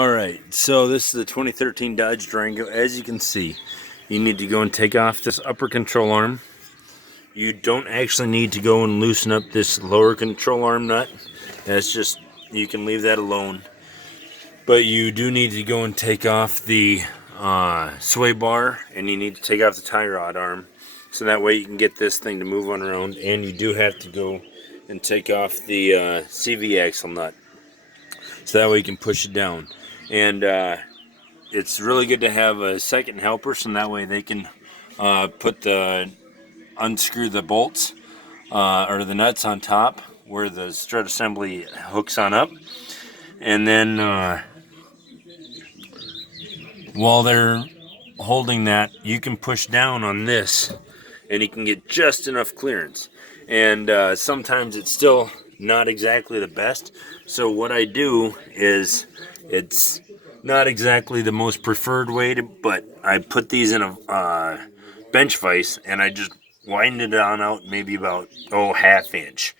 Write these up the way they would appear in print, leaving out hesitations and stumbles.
Alright, so this is the 2013 Dodge Durango. As you can see, you need to go and take off this upper control arm. You don't actually need to go and loosen up this lower control arm nut. That's just, you can leave that alone. But you do need to go and take off the sway bar, and you need to take off the tie rod arm. So that way you can get this thing to move on around. And you do have to go and take off the CV axle nut. So that way you can push it down. And it's really good to have a second helper, so that way they can unscrew the bolts or the nuts on top where the strut assembly hooks on up. And then while they're holding that, you can push down on this and you can get just enough clearance. And sometimes it's still not exactly the best, so what I do is, it's not exactly the most preferred way to, but I put these in a bench vise and I just widen it on out maybe about ½ inch,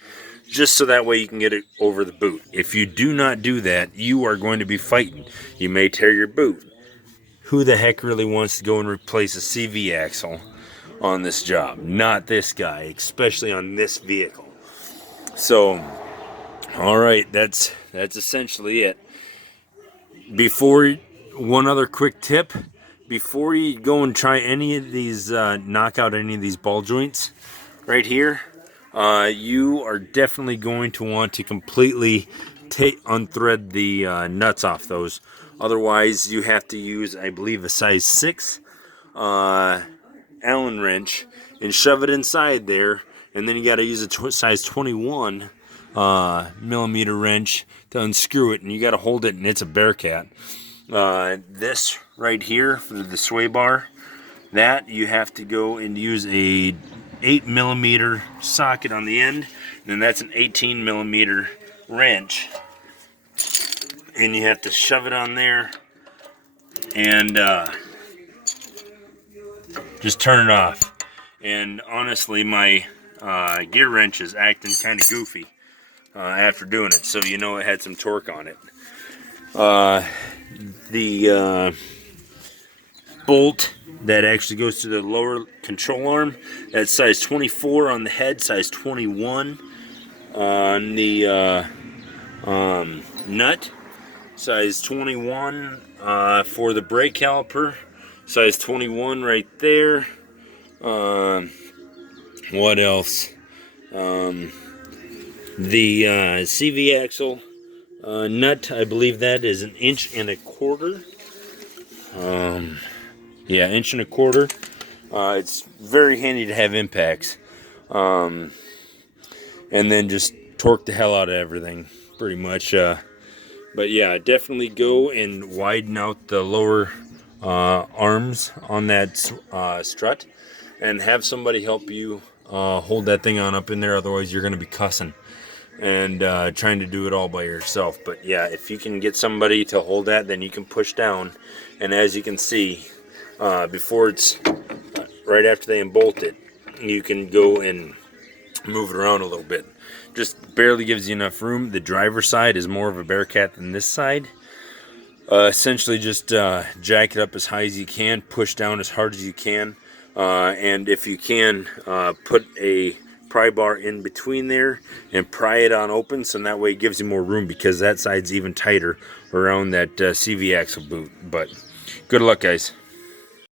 just so that way you can get it over the boot. If you do not do that, you are going to be fighting. You may tear your boot. Who the heck really wants to go and replace a CV axle on this job? Not this guy, especially on this vehicle. So, all right, that's essentially it. One other quick tip: before you go and try any of these, knock out any of these ball joints right here, you are definitely going to want to completely unthread the nuts off those. Otherwise, you have to use, I believe, a size 6 Allen wrench and shove it inside there, and then you got to use a size 21 millimeter wrench to unscrew it, and you got to hold it, and it's a Bearcat. This right here for the sway bar, that you have to go and use a 8 millimeter socket on the end, and then that's an 18 millimeter wrench, and you have to shove it on there and just turn it off. And honestly, my gear wrench is acting kind of goofy after doing it, so you know it had some torque on it. The bolt that actually goes to the lower control arm, that's size 24 on the head, size 21 on the nut, size 21 for the brake caliper, size 21 right there. What else? The CV axle nut, I believe that is 1.25 inches. Yeah, 1.25 inches. It's very handy to have impacts. And then just torque the hell out of everything, pretty much. But yeah, definitely go and widen out the lower arms on that strut, and have somebody help you hold that thing on up in there. Otherwise, you're going to be cussing and trying to do it all by yourself. But yeah, if you can get somebody to hold that, then you can push down. And as you can see, before it's right after they unbolt it, you can go and move it around a little bit. Just barely gives you enough room. The driver's side is more of a Bearcat than this side. Essentially just jack it up as high as you can, push down as hard as you can, and if you can, put a pry bar in between there and pry it on open, so that way it gives you more room, because that side's even tighter around that CV axle boot. But good luck, guys.